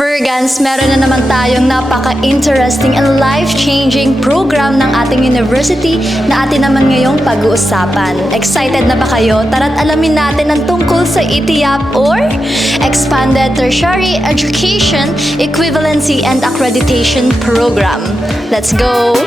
Virgans, meron na naman tayong napaka-interesting and life-changing program ng ating university na atin naman ngayong pag-uusapan. Excited na ba kayo? Tara't alamin natin ang tungkol sa ETIAP or Expanded Tertiary Education Equivalency and Accreditation Program. Let's go!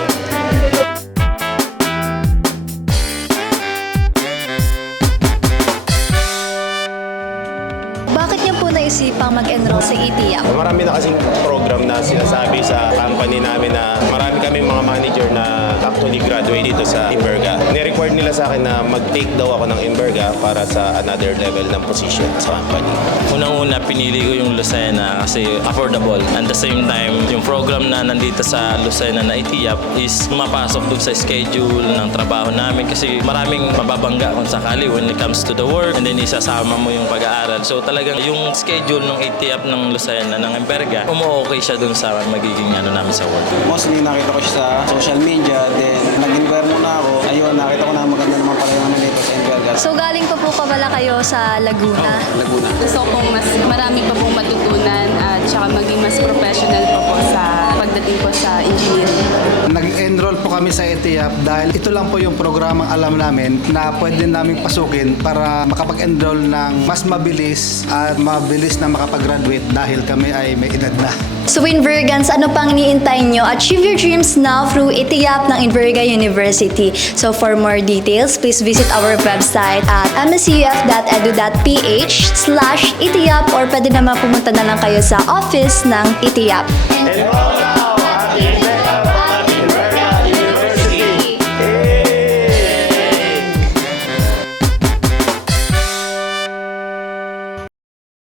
Bakit niyo po naisipang mag-enroll sa ETIAP? Marami na kasing program na sinasabi sa company namin na marami kami mga manager na actually graduate dito sa Imberga. Ni-require nila sa akin na mag-take daw ako ng Imberga para sa another level ng position sa company. Unang-una, pinili ko yung Lucena kasi affordable. And the same time, yung program na nandito sa Lucena na ETIAP is mapasok dun sa schedule ng trabaho namin kasi maraming mababangga kung sakali when it comes to the work and then isasama mo yung pag-aaral. So talagang yung schedule ng ETIAP ng Lucena, ng Imberga, umu-okay siya dun sa magiging namin sa work. Mostly nakita ko siya sa social media, then nag-inquire muna ako. Ayun, nakita ko na maganda naman pala yung dito sa Imberga. So galing pa po pala kayo sa Laguna? Laguna. Gusto kong mas marami pa pong matutunan at saka maging mas professional pa po sa pagdating po sa engineering. Nag-enroll po kami sa ETIAP dahil ito lang po yung programang alam namin na pwede naming pasukin para makapag-enroll ng mas mabilis at mabilis na makapag-graduate dahil kami ay may edad na. So Invergans, ano pang iniintay nyo? Achieve your dreams now through ETIAP ng Inverga University. So for more details, please visit our website at mscuf.edu.ph/ETIAP or pwede naman pumunta na lang kayo sa office ng ETIAP. Enroll